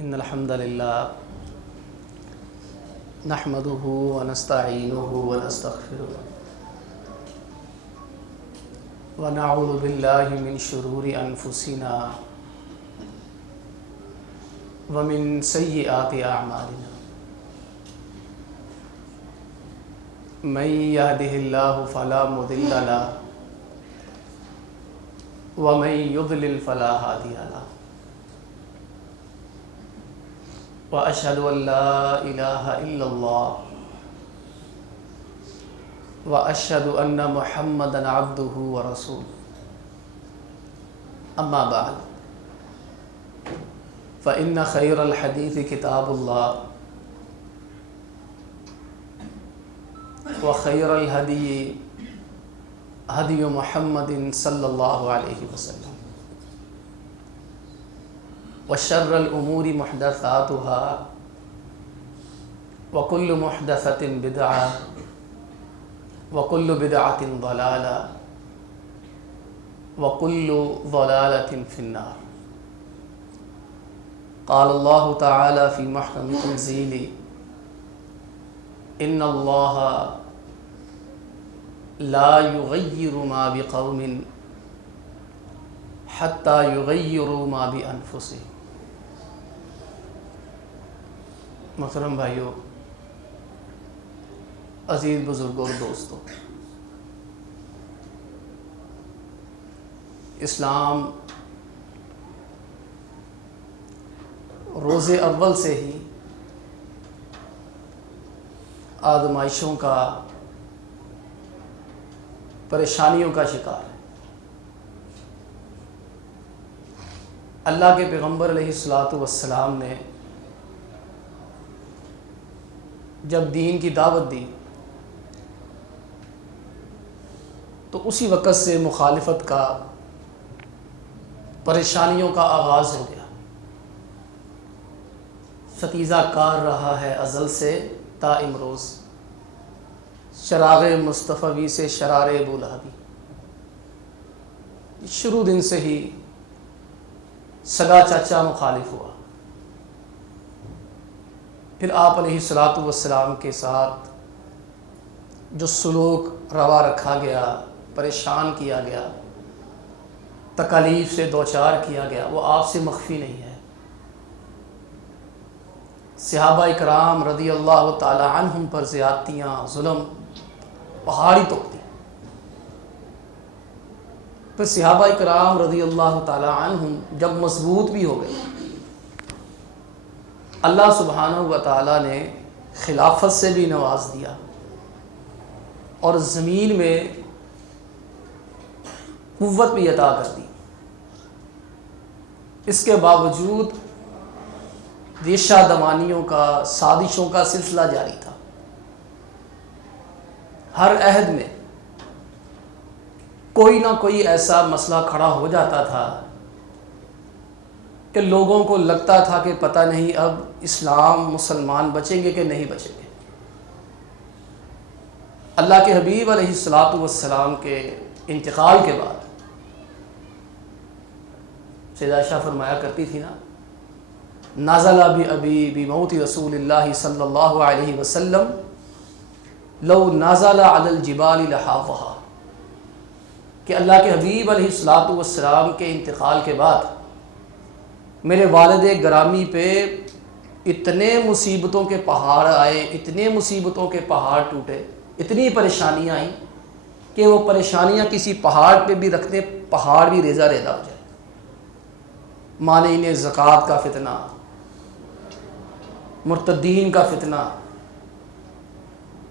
إن الحمد لله نحمده ونستعينه ونستغفره ونعوذ بالله من شرور أنفسنا ومن سيئات أعمالنا من يهده الله فلا مضل له ومن يضلل فلا هادي له وأشهد أن لا إله إلا الله وأشهد أن محمدًا عبده ورسوله أما بعد فإن خير الحديث كتاب الله وخير الهدي هدي محمد صلى الله عليه وسلم وشر الأمور محدثاتها وكل محدثة بدعة وكل بدعة ضلالة وكل ضلالة في النار. قال الله تعالى في محكم تنزيله إن الله لا يغير ما بقوم حتى يغيروا ما بأنفسهم. محترم بھائیو، عزیز بزرگوں اور دوستوں، اسلام روز اول سے ہی آزمائشوں کا، پریشانیوں کا شکار ہے۔ اللہ کے پیغمبر علیہ الصلاۃ والسلام نے جب دین کی دعوت دی تو اسی وقت سے مخالفت کا، پریشانیوں کا آغاز ہو گیا۔ ستیزہ کار رہا ہے ازل سے تا امروز، چراغ مصطفی سے شرار ابولہبی۔ شروع دن سے ہی سگا چاچا مخالف ہوا، پھر آپ علیہ الصلاۃ والسلام کے ساتھ جو سلوک روا رکھا گیا، پریشان کیا گیا، تکالیف سے دوچار کیا گیا، وہ آپ سے مخفی نہیں ہے۔ صحابہ اکرام رضی اللہ تعالی عنہم پر زیادتیاں، ظلم پہاڑی توڑ دی۔ پھر صحابہ اکرام رضی اللہ تعالی عنہم جب مضبوط بھی ہو گئے، اللہ سبحانہ و تعالیٰ نے خلافت سے بھی نواز دیا اور زمین میں قوت بھی عطا کر دی۔ اس کے باوجود ریشہ دمانیوں کا، سازشوں کا سلسلہ جاری تھا۔ ہر عہد میں کوئی نہ کوئی ایسا مسئلہ کھڑا ہو جاتا تھا کہ لوگوں کو لگتا تھا کہ پتہ نہیں اب اسلام، مسلمان بچیں گے کہ نہیں بچیں گے۔ اللہ کے حبیب علیہ الصلاۃ والسلام کے انتقال کے بعد سیدہ عائشہ فرمایا کرتی تھی نا، نازل بی بموت رسول اللہ صلی اللہ علیہ وسلم لو نازل علی الجبال لحافھا، کہ اللہ کے حبیب علیہ الصلاۃ والسلام کے انتقال کے بعد میرے والد گرامی پہ اتنے مصیبتوں کے پہاڑ آئے، اتنے مصیبتوں کے پہاڑ ٹوٹے، اتنی پریشانیاں آئیں کہ وہ پریشانیاں کسی پہاڑ پہ بھی رکھتے پہاڑ بھی ریزہ ریزہ ہو جائے۔ مانعین زکوٰۃ کا فتنہ، مرتدین کا فتنہ،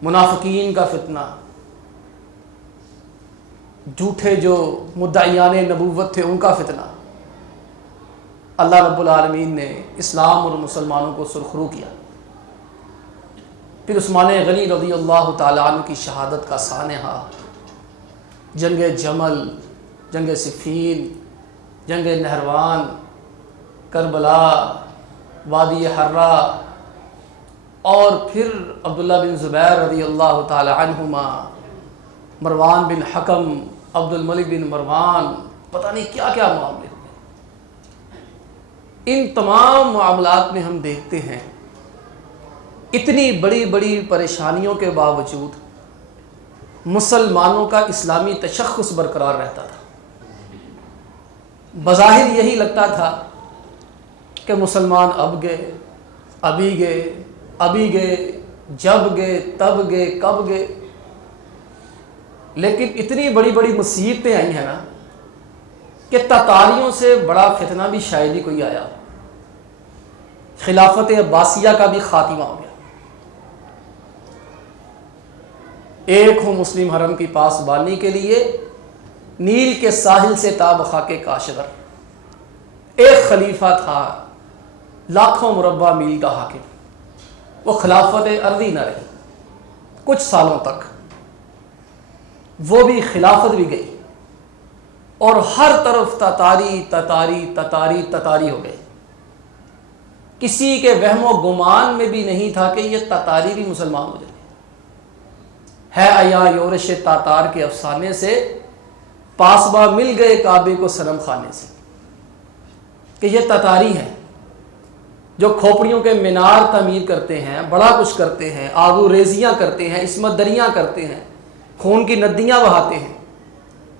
منافقین کا فتنہ، جھوٹے جو مدعیان نبوت تھے ان کا فتنہ، اللہ رب العالمین نے اسلام اور مسلمانوں کو سرخرو کیا۔ پھر عثمان غنی رضی اللہ تعالیٰ عنہ کی شہادت کا سانحہ، جنگ جمل، جنگ صفین، جنگ نہروان، کربلا، وادی حرہ، اور پھر عبداللہ بن زبیر رضی اللہ تعالی عنہما، مروان بن حکم، عبد الملک بن مروان، پتہ نہیں کیا کیا معاملے ہوئے۔ ان تمام معاملات میں ہم دیکھتے ہیں اتنی بڑی بڑی پریشانیوں کے باوجود مسلمانوں کا اسلامی تشخص برقرار رہتا تھا۔ بظاہر یہی لگتا تھا کہ مسلمان اب گئے، ابھی گئے، ابھی گئے، جب گئے، تب گئے، کب گئے، لیکن اتنی بڑی بڑی مصیبتیں آئی ہیں نا کہ تتاریوں سے بڑا فتنہ بھی شاید ہی کوئی آیا۔ خلافت عباسیہ کا بھی خاتمہ ہو گیا۔ ایک ہو مسلم حرم کی پاسبانی کے لیے نیل کے ساحل سے تا بخاک کاشغر، ایک خلیفہ تھا لاکھوں مربع میل کا حاکم، وہ خلافت ارضی نہ رہی کچھ سالوں تک، وہ بھی خلافت بھی گئی اور ہر طرف تتاری تتاری تتاری تتاری ہو گئے۔ کسی کے وہم و گمان میں بھی نہیں تھا کہ یہ تتاری بھی مسلمان ہو جائے۔ ہے ایا یورش تاتار کے افسانے سے پاسبا مل گئے کعبے کو صنم خانے سے، کہ یہ تتاری ہیں جو کھوپڑیوں کے مینار تعمیر کرتے ہیں، بڑا کچھ کرتے ہیں، آبو ریزیاں کرتے ہیں، عصمت دریاں کرتے ہیں، خون کی ندیاں بہاتے ہیں،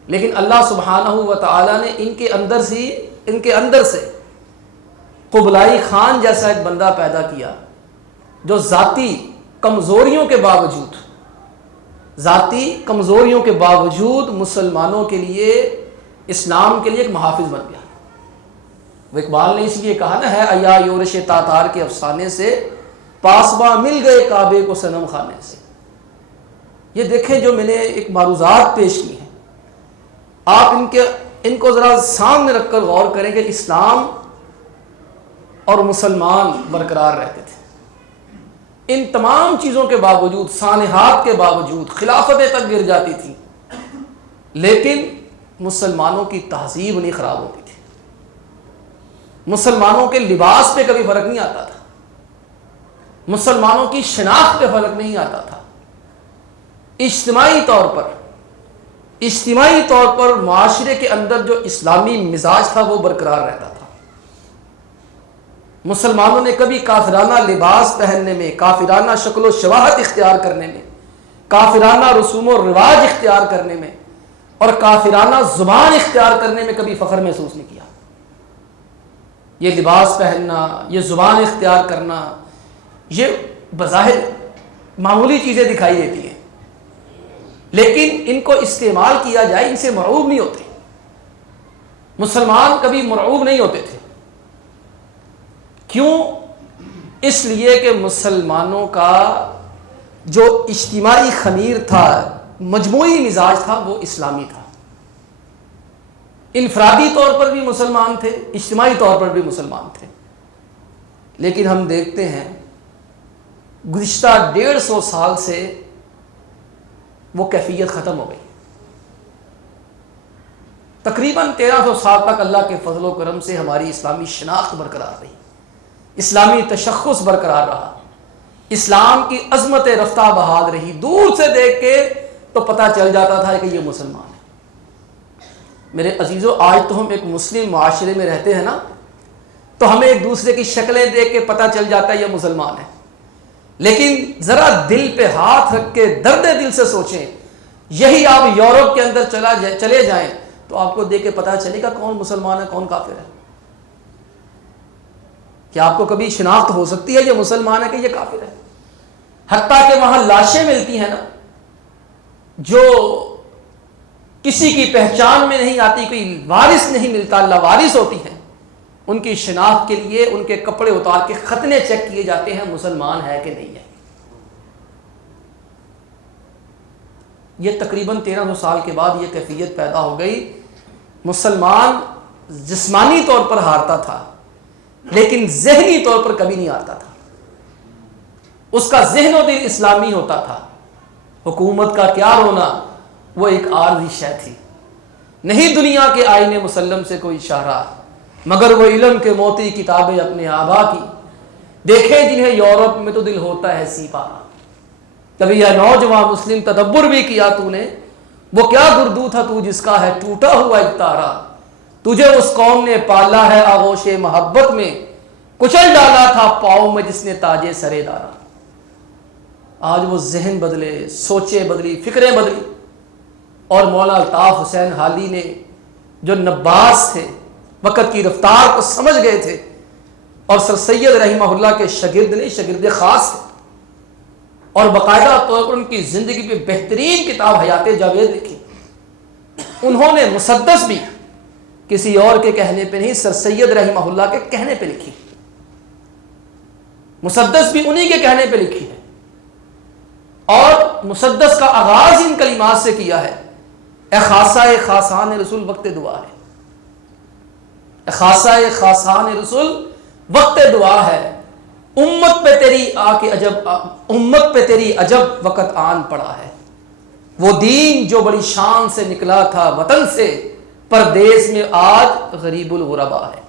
لیکن اللہ سبحانہ و تعالیٰ نے ان کے اندر سے قبلائی خان جیسا ایک بندہ پیدا کیا جو ذاتی کمزوریوں کے باوجود مسلمانوں کے لیے، اسلام کے لیے ایک محافظ بن گیا۔ وہ اقبال نے اس لیے کہا نا، ہے ایا یورش تاتار کے افسانے سے پاسباں مل گئے کعبے کو صنم خانے سے۔ یہ دیکھیں جو میں نے ایک معروضات پیش کی ہیں، آپ ان کو ذرا سامنے رکھ کر غور کریں کہ اسلام اور مسلمان برقرار رہتے تھے۔ ان تمام چیزوں کے باوجود، سانحات کے باوجود، خلافتیں تک گر جاتی تھیں، لیکن مسلمانوں کی تہذیب نہیں خراب ہوتی تھی، مسلمانوں کے لباس پہ کبھی فرق نہیں آتا تھا، مسلمانوں کی شناخت پہ فرق نہیں آتا تھا۔ اجتماعی طور پر معاشرے کے اندر جو اسلامی مزاج تھا وہ برقرار رہتا تھا۔ مسلمانوں نے کبھی کافرانہ لباس پہننے میں، کافرانہ شکل و شباہت اختیار کرنے میں، کافرانہ رسوم و رواج اختیار کرنے میں اور کافرانہ زبان اختیار کرنے میں کبھی فخر محسوس نہیں کیا۔ یہ لباس پہننا، یہ زبان اختیار کرنا، یہ بظاہر معمولی چیزیں دکھائی دیتی ہیں، لیکن ان کو استعمال کیا جائے ان سے مرعوب نہیں ہوتے۔ مسلمان کبھی مرعوب نہیں ہوتے تھے۔ کیوں؟ اس لیے کہ مسلمانوں کا جو اجتماعی خمیر تھا، مجموعی مزاج تھا، وہ اسلامی تھا۔ انفرادی طور پر بھی مسلمان تھے، اجتماعی طور پر بھی مسلمان تھے، لیکن ہم دیکھتے ہیں گزشتہ 150 سال سے وہ کیفیت ختم ہو گئی۔ تقریباً 1300 سال تک اللہ کے فضل و کرم سے ہماری اسلامی شناخت برقرار رہی، اسلامی تشخص برقرار رہا، اسلام کی عظمت رفتہ بحال رہی۔ دور سے دیکھ کے تو پتہ چل جاتا تھا کہ یہ مسلمان ہے۔ میرے عزیزو، آج تو ہم ایک مسلم معاشرے میں رہتے ہیں نا، تو ہمیں ایک دوسرے کی شکلیں دیکھ کے پتہ چل جاتا ہے یہ مسلمان ہے، لیکن ذرا دل پہ ہاتھ رکھ کے درد دل سے سوچیں، یہی آپ یورپ کے اندر چلے جائیں تو آپ کو دیکھ کے پتہ چلے گا کون مسلمان ہے کون کافر ہے۔ کیا آپ کو کبھی شناخت ہو سکتی ہے یہ مسلمان ہے کہ یہ کافر ہے؟ حتیٰ کہ وہاں لاشیں ملتی ہیں نا جو کسی کی پہچان میں نہیں آتی، کوئی وارث نہیں ملتا، لاوارث ہوتی ہیں، ان کی شناخت کے لیے ان کے کپڑے اتار کے ختنے چیک کیے جاتے ہیں مسلمان ہے کہ نہیں ہے۔ یہ تقریباً 1300 سال کے بعد یہ کیفیت پیدا ہو گئی۔ مسلمان جسمانی طور پر ہارتا تھا لیکن ذہنی طور پر کبھی نہیں ہارتا تھا، اس کا ذہن و دل اسلامی ہوتا تھا۔ حکومت کا کیا رونا، وہ ایک عارضی شے تھی، نہیں دنیا کے آئینے مسلم سے کوئی شاہراہ، مگر وہ علم کے موتی کتابیں اپنے آبا کی، دیکھے جنہیں یورپ میں تو دل ہوتا ہے سی پارا۔ کبھی یہ نوجوان مسلم تدبر بھی کیا تو نے، وہ کیا گردو تھا تو جس کا ہے ٹوٹا ہوا ایک تارا، تجھے اس قوم نے پالا ہے آغوش محبت میں، کچل ڈالا تھا پاؤں میں جس نے تاجے سرے ڈالا. آج وہ ذہن بدلے، سوچیں بدلی، فکریں بدلی. اور مولانا الطاف حسین حالی نے جو نباز تھے، وقت کی رفتار کو سمجھ گئے تھے، اور سر سید رحمہ اللہ کے شاگرد نہیں، شاگرد خاص تھے، اور باقاعدہ طور پر ان کی زندگی پہ بہترین کتاب حیات جاوید لکھی. انہوں نے مسدس بھی کسی اور کے کہنے پہ نہیں، سر سید رحمہ اللہ کے کہنے پہ لکھی. مسدس بھی انہی کے کہنے پہ لکھی ہے، اور مسدس کا آغاز ان کلمات سے کیا ہے: اے خاصہ خاصان رسول وقت دعا ہے. اے خاصہ خاصان رسول وقت دعا ہے. امت پہ تیری عجب وقت آن پڑا ہے. وہ دین جو بڑی شان سے نکلا تھا وطن سے، پردیس میں آج غریب الغربا ہے.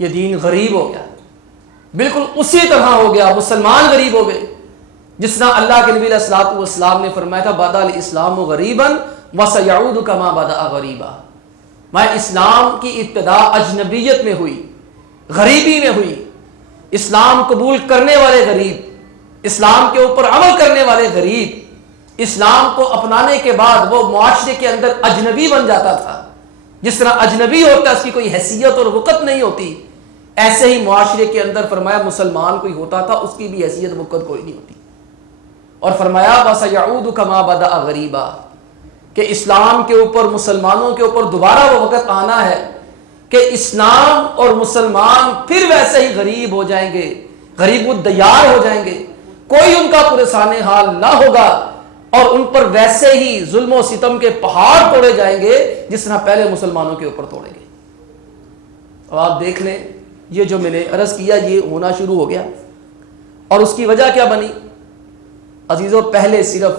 یہ دین غریب ہو گیا، بالکل اسی طرح ہو گیا. مسلمان غریب ہو گئے، جس طرح اللہ کے نبی علیہ الصلوۃ والسلام نے فرمایا تھا: بدا الاسلام غریبا وسیعود کما بدا غریبا. میں اسلام کی ابتدا اجنبیت میں ہوئی، غریبی میں ہوئی. اسلام قبول کرنے والے غریب، اسلام کے اوپر عمل کرنے والے غریب، اسلام کو اپنانے کے بعد وہ معاشرے کے اندر اجنبی بن جاتا تھا. جس طرح اجنبی ہوتا ہے، اس کی کوئی حیثیت اور وقت نہیں ہوتی، ایسے ہی معاشرے کے اندر فرمایا مسلمان کوئی ہوتا تھا، اس کی بھی حیثیت وقت کوئی نہیں ہوتی. اور فرمایا وَسَيَعُودُ كَمَا بَدَأَ غَرِيبًا، کہ اسلام کے اوپر، مسلمانوں کے اوپر دوبارہ وہ وقت آنا ہے کہ اسلام اور مسلمان پھر ویسے ہی غریب ہو جائیں گے، غریب الدیار ہو جائیں گے. کوئی ان کا پرسان حال نہ ہوگا، اور ان پر ویسے ہی ظلم و ستم کے پہاڑ توڑے جائیں گے جس طرح پہلے مسلمانوں کے اوپر توڑے گئے. اب آپ دیکھ لیں، یہ جو میں نے عرض کیا یہ ہونا شروع ہو گیا. اور اس کی وجہ کیا بنی؟ عزیزوں، پہلے صرف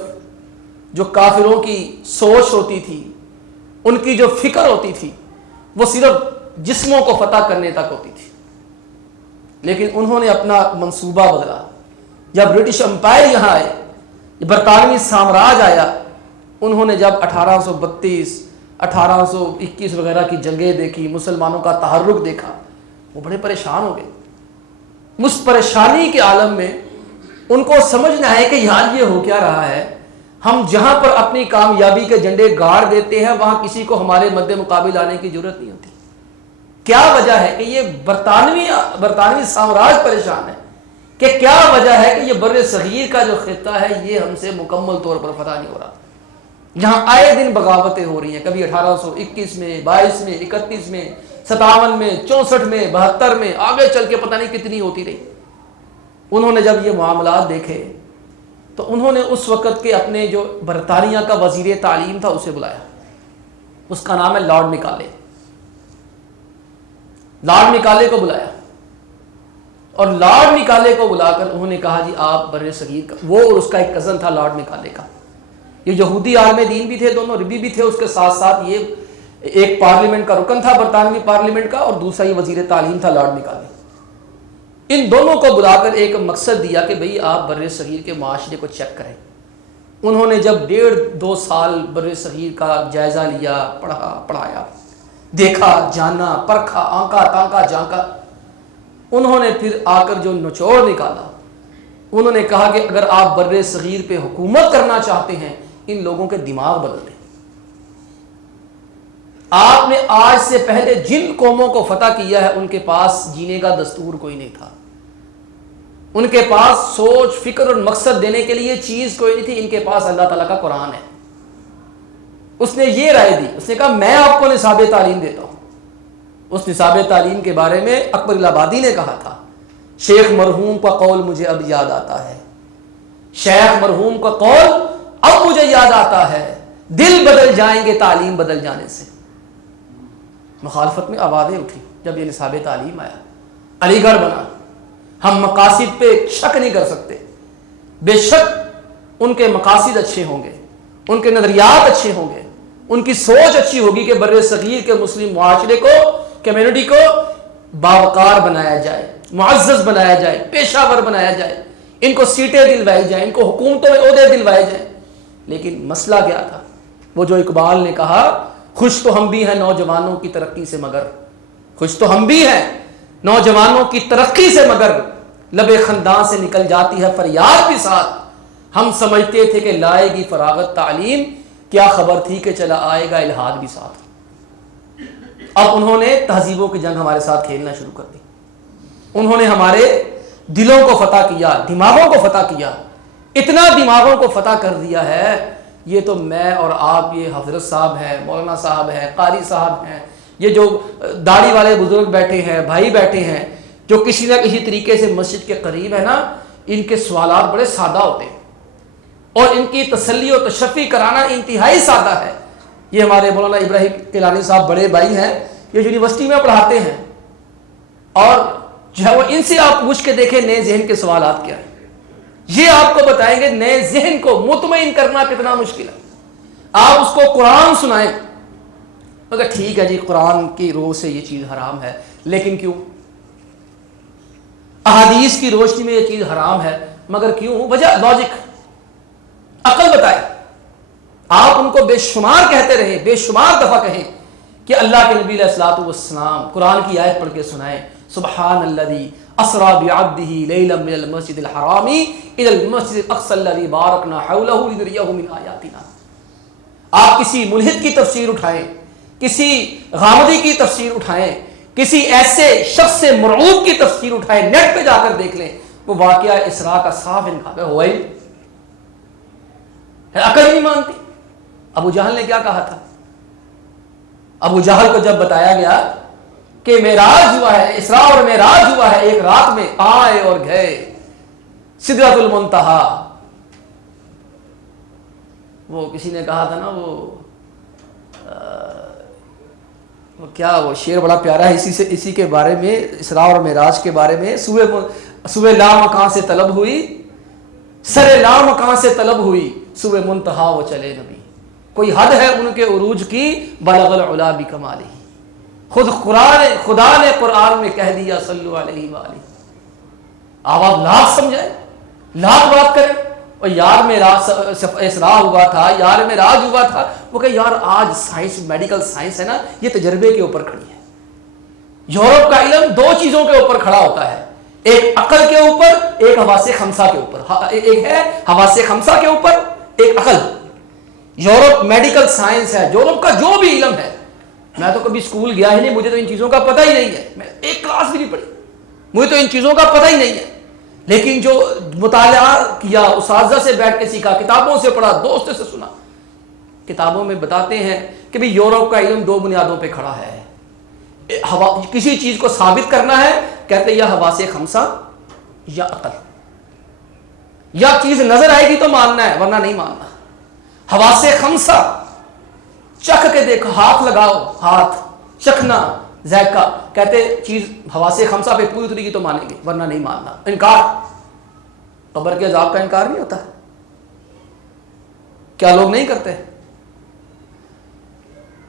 جو کافروں کی سوچ ہوتی تھی، ان کی جو فکر ہوتی تھی، وہ صرف جسموں کو فتح کرنے تک ہوتی تھی. لیکن انہوں نے اپنا منصوبہ بدلا. جب برٹش امپائر یہاں آئے، برطانوی سامراج آیا، انہوں نے جب 1832 1821 وغیرہ کی جنگیں دیکھی، مسلمانوں کا تحرک دیکھا، وہ بڑے پریشان ہو گئے. اس پریشانی کے عالم میں ان کو سمجھنا ہے کہ یار یہ ہو کیا رہا ہے. ہم جہاں پر اپنی کامیابی کے جھنڈے گاڑ دیتے ہیں، وہاں کسی کو ہمارے مد مقابل آنے کی ضرورت نہیں ہوتی. کیا وجہ ہے کہ یہ برطانوی سامراج پریشان ہے؟ کہ کیا وجہ ہے کہ یہ بر صغیر کا جو خطہ ہے یہ ہم سے مکمل طور پر فتح نہیں ہو رہا. یہاں آئے دن بغاوتیں ہو رہی ہیں، کبھی 1821 میں، 22 میں، 31 میں، 57 میں، 64 میں، 72 میں، آگے چل کے پتہ نہیں کتنی ہوتی رہی. انہوں نے جب یہ معاملات دیکھے تو انہوں نے اس وقت کے اپنے جو برطانیہ کا وزیر تعلیم تھا اسے بلایا. اس کا نام ہے لارڈ میکالے. لارڈ میکالے کو بلایا، اور لارڈ میکالے کو بلا کر انہوں نے کہا جی آپ بر صغیر کا، وہ اور اس کا ایک کزن تھا لارڈ میکالے کا، یہ یہودی عالم دین بھی تھے، دونوں ربی بھی تھے، اس کے ساتھ ساتھ یہ ایک پارلیمنٹ کا رکن تھا، برطانوی پارلیمنٹ کا، اور دوسرا یہ وزیر تعلیم تھا لارڈ میکالے. ان دونوں کو بلا کر ایک مقصد دیا کہ بھئی آپ بر صغیر کے معاشرے کو چیک کریں. انہوں نے جب 1.5-2 سال بر صغیر کا جائزہ لیا، پڑھایا، دیکھا، جانا، پرکھا، آنکا تانکا جانکا، انہوں نے پھر آ کر جو نچوڑ نکالا، انہوں نے کہا کہ اگر آپ بر صغیر پہ حکومت کرنا چاہتے ہیں، ان لوگوں کے دماغ بدل دیں. آپ نے آج سے پہلے جن قوموں کو فتح کیا ہے ان کے پاس جینے کا دستور کوئی نہیں تھا، ان کے پاس سوچ، فکر اور مقصد دینے کے لیے چیز کوئی نہیں تھی. ان کے پاس اللہ تعالیٰ کا قرآن ہے. اس نے یہ رائے دی، اس نے کہا میں آپ کو نصاب تعلیم دیتا ہوں. اس نصاب تعلیم کے بارے میں اکبر الہ آبادی نے کہا تھا، شیخ مرحوم کا قول مجھے اب یاد آتا ہے، شیخ مرحوم کا قول اب مجھے یاد آتا ہے، دل بدل جائیں گے تعلیم بدل جانے سے. مخالفت میں آوازیں اٹھی جب یہ نصاب تعلیم آیا، علی گڑھ بنا. ہم مقاصد پہ شک نہیں کر سکتے، بے شک ان کے مقاصد اچھے ہوں گے، ان کے نظریات اچھے ہوں گے، ان کی سوچ اچھی ہوگی کہ بر صغیر کے مسلم معاشرے کو، کمیونٹی کو باوقار بنایا جائے، معزز بنایا جائے، پیشہ ور بنایا جائے، ان کو سیٹیں دلوائی جائیں، ان کو حکومتوں میں عہدے دلوائے جائیں. لیکن مسئلہ کیا تھا؟ وہ جو اقبال نے کہا، خوش تو ہم بھی ہیں نوجوانوں کی ترقی سے، مگر خوش تو ہم بھی ہیں نوجوانوں کی ترقی سے مگر لب خندان سے نکل جاتی ہے فریاد بھی ساتھ. ہم سمجھتے تھے کہ لائے گی فراغت تعلیم، کیا خبر تھی کہ چلا آئے گا الہاد بھی ساتھ. اب انہوں نے تہذیبوں کی جنگ ہمارے ساتھ کھیلنا شروع کر دی. انہوں نے ہمارے دلوں کو فتح کیا، دماغوں کو فتح کیا. اتنا دماغوں کو فتح کر دیا ہے، یہ تو میں اور آپ، یہ حضرت صاحب ہیں، مولانا صاحب ہیں، قاری صاحب ہیں، یہ جو داڑھی والے بزرگ بیٹھے ہیں، بھائی بیٹھے ہیں، جو کسی نہ کسی طریقے سے مسجد کے قریب ہے نا، ان کے سوالات بڑے سادہ ہوتے ہیں اور ان کی تسلی و تشفی کرانا انتہائی سادہ ہے. یہ ہمارے مولانا ابراہیم کیلانی صاحب بڑے بھائی ہیں، یہ یونیورسٹی میں پڑھاتے ہیں، اور جو ہے وہ ان سے آپ پوچھ کے دیکھیں نئے ذہن کے سوالات کیا ہیں. یہ آپ کو بتائیں گے نئے ذہن کو مطمئن کرنا کتنا مشکل ہے. آپ اس کو قرآن سنائیں، مگر ٹھیک ہے جی قرآن کی روح سے یہ چیز حرام ہے، لیکن کیوں؟ احادیث کی روشنی میں یہ چیز حرام ہے، مگر کیوں؟ وجہ لاجک، عقل بتائے. آپ ان کو بے شمار کہتے رہیں، بے شمار دفعہ کہیں کہ اللہ کے نبی علیہ الصلوۃ والسلام قرآن کی آیت پڑھ کے سنائیں، سبحان الذی اسری بعبدہ لیلا من المسجد الحرام الی المسجد الاقصی الذی بارکنا حولہ لنریہ من آیاتنا. آپ کسی ملحد کی تفسیر اٹھائیں، کسی غامدی کی تفسیر اٹھائیں، کسی ایسے شخص سے مرعوب کی تفسیر اٹھائیں، نیٹ پہ جا کر دیکھ لیں، وہ واقعہ اسراء کا صاف انکار ہوا ہی. عقل ہی نہیں مانتی. ابو جہل نے کیا کہا تھا؟ ابو جہل کو جب بتایا گیا کہ معراج ہوا ہے، اسراء اور معراج ہوا ہے ایک رات میں، آئے اور گئے سدرۃ المنتہا. وہ کسی نے کہا تھا نا، وہ کیا، وہ شعر بڑا پیارا ہے اسی کے بارے میں، اسراء اور معراج کے بارے میں. صبح لامکاں سے طلب ہوئی، سر لامکاں سے طلب ہوئی، صبح منتہا وہ چلے نبی. کوئی حد ہے ان کے عروج کی، بلغ العلا بکمالہ. خود خدا نے قرآن میں کہہ دیا صلو علیہ وآلہ. آپ لاکھ سمجھائیں، لاکھ بات کریں، اور یار معراج اسراء ہوا تھا، یار معراج ہوا تھا. وہ کہ یار آج سائنس، میڈیکل سائنس ہے نا، یہ تجربے کے اوپر کھڑی ہے. یورپ کا علم دو چیزوں کے اوپر کھڑا ہوتا ہے، ایک عقل کے اوپر، ایک حواس خمسہ کے اوپر. ایک ہے حواس خمسہ کے اوپر، ایک عقل. یورپ میڈیکل سائنس ہے، یورپ کا جو بھی علم ہے. میں تو کبھی اسکول گیا ہی نہیں، مجھے تو ان چیزوں کا پتہ ہی نہیں ہے، میں ایک کلاس بھی نہیں پڑھی، مجھے تو ان چیزوں کا پتہ ہی نہیں ہے. لیکن جو مطالعہ کیا، اساتذہ سے بیٹھ کے سیکھا، کتابوں سے پڑھا، دوست سے سنا، کتابوں میں بتاتے ہیں کہ بھی یورپ کا علم دو بنیادوں پہ کھڑا ہے. کسی چیز کو ثابت کرنا ہے، کہتے یا حواس خمسہ یا عقل. یا چیز نظر آئے گی تو ماننا ہے، ورنہ نہیں ماننا. حواس خمسہ، چکھ کے دیکھو، ہاتھ لگاؤ، ہاتھ چکھنا، ذائقہ، کہتے چیز حواس خمسہ پہ پوری اتری گی تو مانیں گے، ورنہ نہیں ماننا. انکار، قبر کے عذاب کا انکار نہیں ہوتا. کیا لوگ نہیں کرتے؟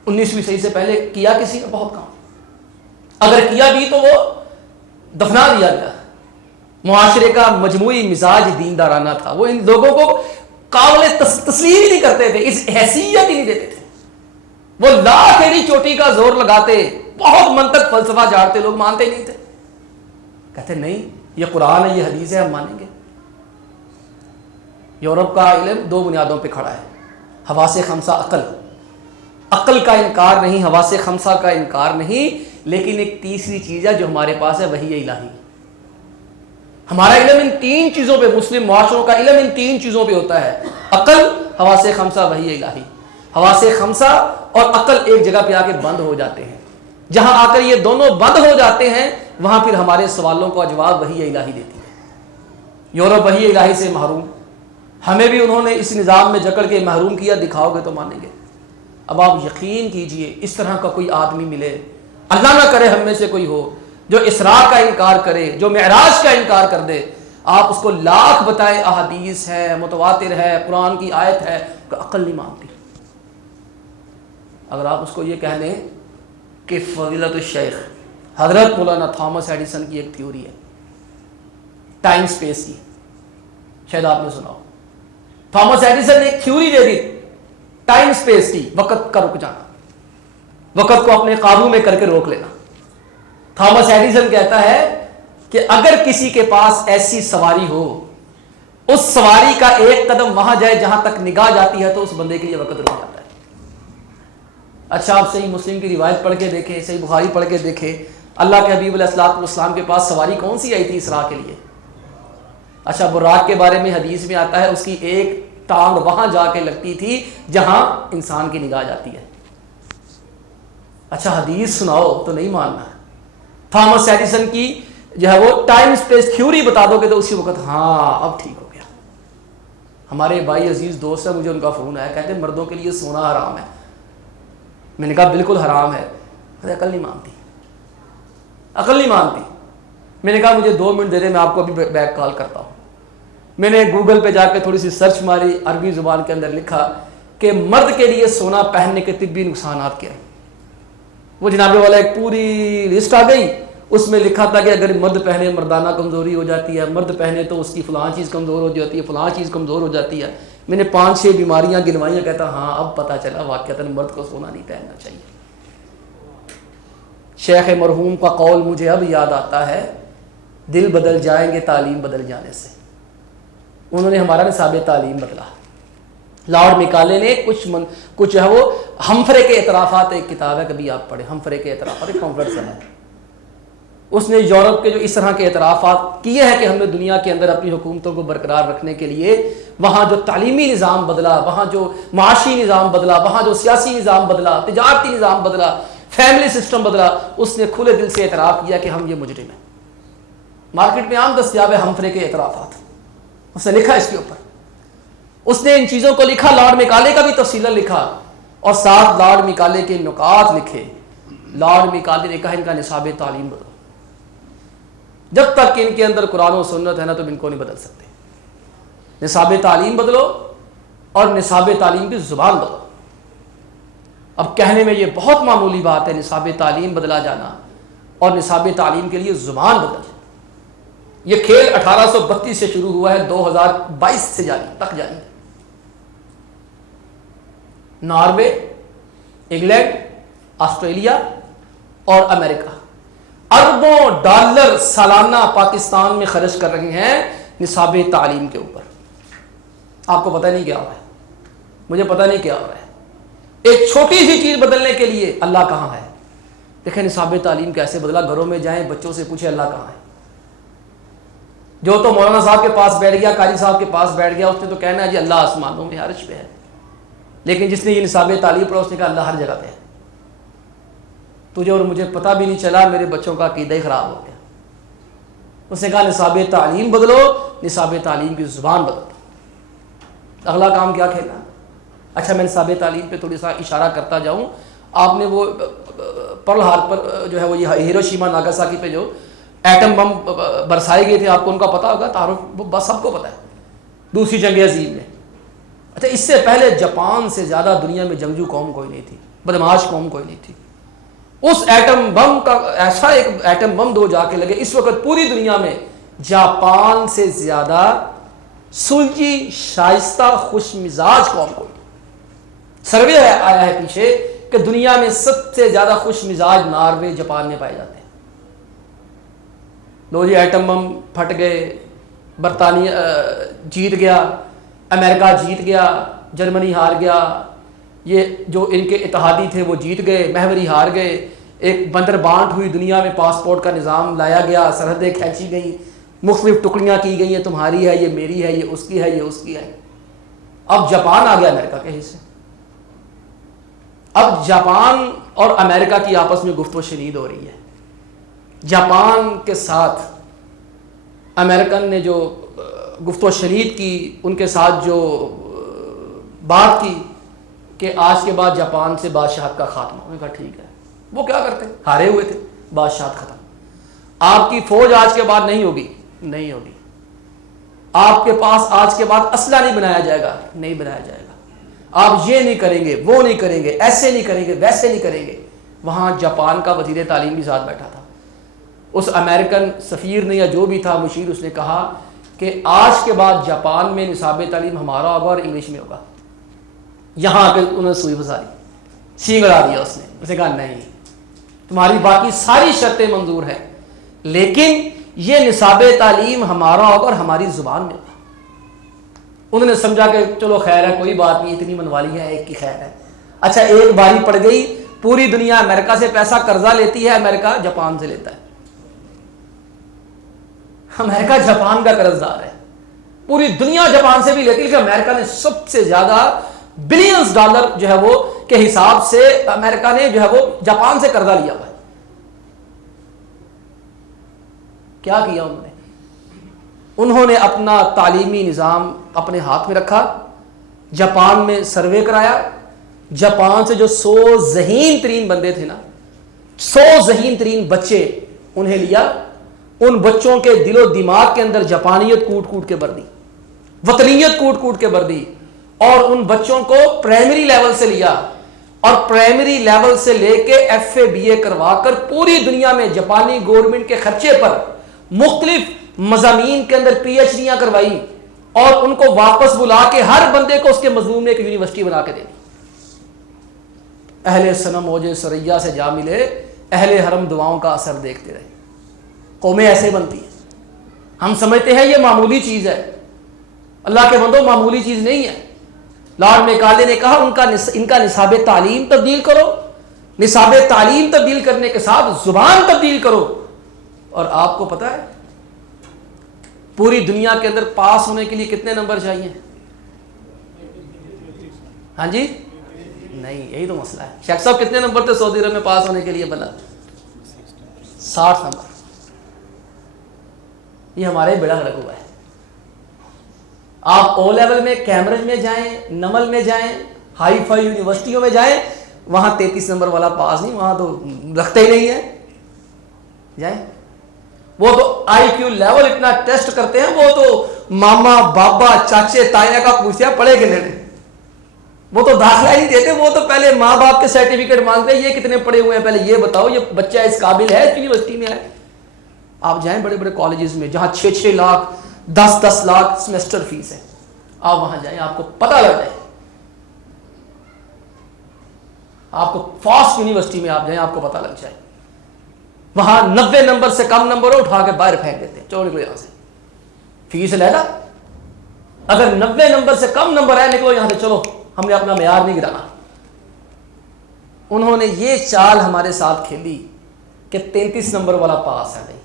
19ویں صدی سے پہلے کیا کسی نے بہت کام، اگر کیا بھی تو وہ دفنا دیا گیا. معاشرے کا مجموعی مزاج دیندارانہ تھا، وہ ان لوگوں کو قابل تسلیم ہی نہیں کرتے تھے، اس حیثیت ہی نہیں دیتے تھے. وہ لاکھ ایڑی چوٹی کا زور لگاتے، بہت منطق فلسفہ جھاڑتے، لوگ مانتے ہی نہیں تھے. کہتے نہیں یہ قرآن ہے، یہ حدیث ہے، ہم مانیں گے. یورپ کا علم دو بنیادوں پہ کھڑا ہے، حواس خمسہ، عقل. عقل کا انکار نہیں، حواس خمسہ کا انکار نہیں، لیکن ایک تیسری چیز ہے جو ہمارے پاس ہے، وحی الہی. ہمارا علم ان تین چیزوں پہ، مسلم معاشروں کا علم ان تین چیزوں پہ ہوتا ہے، عقل، حواس خمسہ، وحی الہی. حواس خمسہ اور عقل ایک جگہ پہ آ کے بند ہو جاتے ہیں. جہاں آ کر یہ دونوں بند ہو جاتے ہیں، وہاں پھر ہمارے سوالوں کا جواب وحی الہی دیتی ہے. یورپ وحی الہی سے محروم، ہمیں بھی انہوں نے اس نظام میں جکڑ کے محروم کیا. دکھاؤ گے تو مانیں گے. اب آپ یقین کیجئے اس طرح کا کوئی آدمی ملے، اللہ نہ کرے ہم میں سے کوئی ہو جو اسراء کا انکار کرے، جو معراج کا انکار کر دے. آپ اس کو لاکھ بتائیں احادیث ہے، متواتر ہے، قرآن کی آیت ہے، عقل نہیں مانتی. اگر آپ اس کو یہ کہہ دیں کہ فضیلت الشیخ حضرت مولانا تھامس ایڈیسن کی ایک تھیوری ہے ٹائم سپیس کی، شاید آپ نے سنا ہو. تھامس ایڈیسن نے ایک theory they the time space کی، وقت کا رک جانا، وقت کو اپنے قابو میں کر کے روک لینا. تھامس ایڈیسن کہتا ہے کہ اگر کسی کے پاس ایسی سواری ہو، اس سواری کا ایک قدم وہاں جائے جہاں تک نگاہ جاتی ہے تو اس بندے کے لیے وقت رک جاتا ہے۔ اچھا آپ صحیح مسلم کی روایت پڑھ کے دیکھیں، صحیح بخاری پڑھ کے دیکھیں، اللہ کے حبیب علیہ الصلوۃ والسلام کے پاس سواری کون سی آئی تھی اسراء کے لیے؟ اچھا براق کے بارے میں حدیث میں آتا ہے اس کی ایک ٹانگ وہاں جا کے لگتی تھی جہاں انسان کی نگاہ جاتی ہے۔ اچھا حدیث سناؤ تو نہیں ماننا۔ تھامس ایڈیسن کی جو ہے وہ ٹائم اسپیس تھیوری بتا دو گے تو اسی وقت ہاں اب ٹھیک ہو گیا۔ ہمارے بھائی عزیز دوست ہے، مجھے ان کا فون آیا، کہتے ہیں مردوں کے لیے سونا حرام ہے۔ میں نے کہا بالکل حرام ہے، عقل نہیں مانتی، عقل نہیں مانتی۔ میں نے کہا مجھے 2 منٹ دے دے، میں آپ کو ابھی بیک کال کرتا ہوں۔ میں نے گوگل پہ جا کے تھوڑی سی سرچ ماری، عربی زبان کے اندر لکھا کہ مرد کے لیے سونا پہننے کے طبی نقصانات کیا ہیں۔ وہ جناب والا ایک پوری لسٹ آ گئی، اس میں لکھا تھا کہ اگر مرد پہنے مردانہ کمزوری ہو جاتی ہے، مرد پہنے تو اس کی فلاں چیز کمزور ہو جاتی ہے، فلاں چیز کمزور ہو جاتی ہے۔ میں نے 5-6 بیماریاں گنوائیاں، کہتا ہاں اب پتہ چلا واقعتاً مرد کو سونا نہیں پہننا چاہیے۔ شیخ مرحوم کا قول مجھے اب یاد آتا ہے، دل بدل جائیں گے تعلیم بدل جانے سے۔ انہوں نے ہمارا نصاب تعلیم بدلا۔ لارڈ میکالے نے کچھ ہے وہ ہمفرے کے اعترافات، ایک کتاب ہے کبھی آپ پڑھیں، ہمفرے کے اعترافات، ایک کانفرنس ہے، اس نے یورپ کے جو اس طرح کے اعترافات کیے ہیں کہ ہم نے دنیا کے اندر اپنی حکومتوں کو برقرار رکھنے کے لیے وہاں جو تعلیمی نظام بدلا، وہاں جو معاشی نظام بدلا، وہاں جو سیاسی نظام بدلا، تجارتی نظام بدلا، فیملی سسٹم بدلا، اس نے کھلے دل سے اعتراف کیا کہ ہم یہ مجرم ہیں۔ مارکیٹ میں عام دستیاب ہے ہمفرے کے اعترافات، اس نے لکھا اس کے اوپر، اس نے ان چیزوں کو لکھا، لارڈ میکالے کا بھی تفصیلا لکھا اور ساتھ لارڈ میکالے کے نکات لکھے۔ لارڈ میکالے نے کہا ان کا نصاب تعلیم بدلو، جب تک ان کے اندر قرآن و سنت ہے نا تم ان کو نہیں بدل سکتے۔ نصاب تعلیم بدلو اور نصاب تعلیم کی زبان بدلو۔ اب کہنے میں یہ بہت معمولی بات ہے، نصاب تعلیم بدلا جانا اور نصاب تعلیم کے لیے زبان بدل جانا۔ یہ کھیل 1832 سے شروع ہوا ہے، 2022 سے تک جاری ہے۔ ناروے، انگلینڈ، آسٹریلیا اور امریکہ اربوں ڈالر سالانہ پاکستان میں خرچ کر رہے ہیں نصاب تعلیم کے اوپر۔ آپ کو پتہ نہیں کیا ہو رہا ہے، مجھے پتہ نہیں کیا ہو رہا ہے۔ ایک چھوٹی سی چیز بدلنے کے لیے اللہ کہاں ہے؟ دیکھیں نصاب تعلیم کیسے بدلا۔ گھروں میں جائیں بچوں سے پوچھیں اللہ کہاں ہے۔ جو تو مولانا صاحب کے پاس بیٹھ گیا، قاری صاحب کے پاس بیٹھ گیا، اس نے تو کہنا ہے جی اللہ آسمانوں میں عرش پہ ہے، لیکن جس نے یہ نصاب تعلیم پڑھا اس نے کہا اللہ ہر جگہ پہ ہے۔ تجھے اور مجھے پتہ بھی نہیں چلا، میرے بچوں کا عقیدہ ہی خراب ہو گیا۔ اس نے کہا نصاب تعلیم بدلو، نصاب تعلیم کی زبان بدلو۔ اگلا کام کیا کھیلا؟ اچھا میں نصاب تعلیم پہ تھوڑی سا اشارہ کرتا جاؤں۔ آپ نے وہ پرل ہاربر جو ہے وہ یہ ہیروشیما ناگاساکی پہ جو ایٹم بم برسائے گئے تھے، آپ کو ان کا پتہ ہوگا، تعارف وہ بس سب کو پتہ ہے، دوسری جنگ عظیم میں۔ اچھا اس سے پہلے جاپان سے زیادہ دنیا میں جنگجو قوم کوئی نہیں تھی، بدمعاش قوم کوئی نہیں تھی۔ اس ایٹم بم کا ایسا ایک ایٹم بم دو جا کے لگے، اس وقت پوری دنیا میں جاپان سے زیادہ سلجھی، شائستہ، خوش مزاج قوم کوئی نہیں۔ سروے آیا ہے پیچھے کہ دنیا میں سب سے زیادہ خوش مزاج ناروے، جاپان میں پائے جاتے ہیں۔ لو جی ایٹم بم پھٹ گئے، برطانیہ جیت گیا، امریکہ جیت گیا، جرمنی ہار گیا، یہ جو ان کے اتحادی تھے وہ جیت گئے، محوری ہار گئے، ایک بندر بانٹ ہوئی دنیا میں پاسپورٹ کا نظام لایا گیا، سرحدیں کھینچی گئیں، مختلف ٹکڑیاں کی گئی ہیں، تمہاری ہے، یہ میری ہے، یہ اس کی ہے، یہ اس کی ہے۔ اب جاپان آ گیا امریکہ کے حصے۔ اب جاپان اور امریکہ کی آپس میں گفت و شنید ہو رہی ہے۔ جاپان کے ساتھ امریکن نے جو گفت و شنید کی، ان کے ساتھ جو بات کی کہ آج کے بعد جاپان سے بادشاہت کا خاتمہ، انہوں نے کہا ٹھیک ہے۔ وہ کیا کرتے؟ ہارے ہوئے تھے، بادشاہت ختم۔ آپ کی فوج آج کے بعد نہیں ہوگی، نہیں ہوگی۔ آپ کے پاس آج کے بعد اسلحہ نہیں بنایا جائے گا، نہیں بنایا جائے گا۔ آپ یہ نہیں کریں گے، وہ نہیں کریں گے، ایسے نہیں کریں گے، ویسے نہیں کریں گے۔ وہاں جاپان کا وزیر تعلیم بھی ساتھ بیٹھا تھا۔ اس امریکن سفیر نے یا جو بھی تھا مشیر، اس نے کہا کہ آج کے بعد جاپان میں نصاب تعلیم ہمارا ہوگا اور انگلش میں ہوگا۔ یہاں پہ انہوں نے سوئی پھنسا دی، سینگ اڑا دیا اس نے کہا نہیں، تمہاری باقی ساری شرطیں منظور ہیں، لیکن یہ نصاب تعلیم ہمارا ہوگا اور ہماری زبان میں ہوگا۔ انہوں نے سمجھا کہ چلو خیر ہے، کوئی بات نہیں، اتنی منوالی ہے، ایک کی خیر ہے۔ اچھا ایک باری پڑ گئی، پوری دنیا امریکہ سے پیسہ قرضہ لیتی ہے، امریکہ جاپان سے لیتا ہے، امریکہ جاپان کا قرض دار ہے، پوری دنیا جاپان سے بھی لیتی ہے، لیکن امریکہ نے سب سے زیادہ بلینز ڈالر جو ہے وہ کے حساب سے امریکہ نے جو ہے وہ جاپان سے قرضہ لیا ہوا ہے۔ کیا کیا انہوں نے اپنا تعلیمی نظام اپنے ہاتھ میں رکھا، جاپان میں سروے کرایا، جاپان سے جو 100 ذہین ترین بندے تھے نا، 100 ذہین ترین بچے انہیں لیا، ان بچوں کے دل و دماغ کے اندر جاپانیت کوٹ کوٹ کے بھر دی، وطنیت کوٹ کوٹ کے بھر دی، اور ان بچوں کو پرائمری لیول سے لیا، اور پرائمری لیول سے لے کے ایف اے بی اے کروا کر پوری دنیا میں جاپانی گورنمنٹ کے خرچے پر مختلف مضامین کے اندر پی ایچ ڈیاں کروائی، اور ان کو واپس بلا کے ہر بندے کو اس کے مضمون میں ایک یونیورسٹی بنا کے دے دی۔ اہل صنم موجے سریا سے جا ملے، اہل حرم دعاؤں کا اثر دیکھتے رہے۔ قومیں ایسے بنتی ہیں، ہم سمجھتے ہیں یہ معمولی چیز ہے، اللہ کے بندو معمولی چیز نہیں ہے۔ لارڈ میکالے نے کہا ان کا نصاب تعلیم تبدیل کرو، نصاب تعلیم تبدیل کرنے کے ساتھ زبان تبدیل کرو۔ اور آپ کو پتا ہے پوری دنیا کے اندر پاس ہونے کے لیے کتنے نمبر چاہیے؟ ہاں جی نہیں، یہی تو مسئلہ ہے۔ شیخ صاحب کتنے نمبر تھے سعودی عرب میں پاس ہونے کے لیے؟ بلا 60 نمبر۔ یہ ہمارے بیڑا غرق ہوا ہے۔ آپ او لیول میں کیمبرج میں جائیں، نمل میں جائیں، ہائی فائی یونیورسٹیوں میں جائیں، وہاں 33 نمبر والا پاس نہیں، وہاں تو رکھتے ہی نہیں ہے۔ جائیں، وہ تو آئی کیو لیول اتنا ٹیسٹ کرتے ہیں، وہ تو ماما بابا چاچے تایا کا پوچھتے ہیں پڑھے کتنے نے، وہ تو داخلہ ہی نہیں دیتے، وہ تو پہلے ماں باپ کے سرٹیفکیٹ مانگتے ہیں، یہ کتنے پڑھے ہوئے ہیں، پہلے یہ بتاؤ یہ بچہ اس قابل ہے اس یونیورسٹی میں ہے۔ آپ جائیں بڑے بڑے کالجز میں جہاں 6-6 لاکھ 10-10 لاکھ سیمسٹر فیس ہے، آپ وہاں جائیں، آپ کو پتہ لگ جائے، آپ کو فاسٹ یونیورسٹی میں آپ جائیں، آپ کو پتہ لگ جائے، وہاں 90 نمبر سے کم نمبر ہو اٹھا کے باہر پھینک دیتے ہیں، چلو نکلو یہاں سے، فیس لینا، اگر 90 نمبر سے کم نمبر ہے نکلو یہاں سے، چلو ہم نے اپنا معیار نہیں گرانا۔ انہوں نے یہ چال ہمارے ساتھ کھیلی کہ 33 نمبر والا پاس ہے نہیں،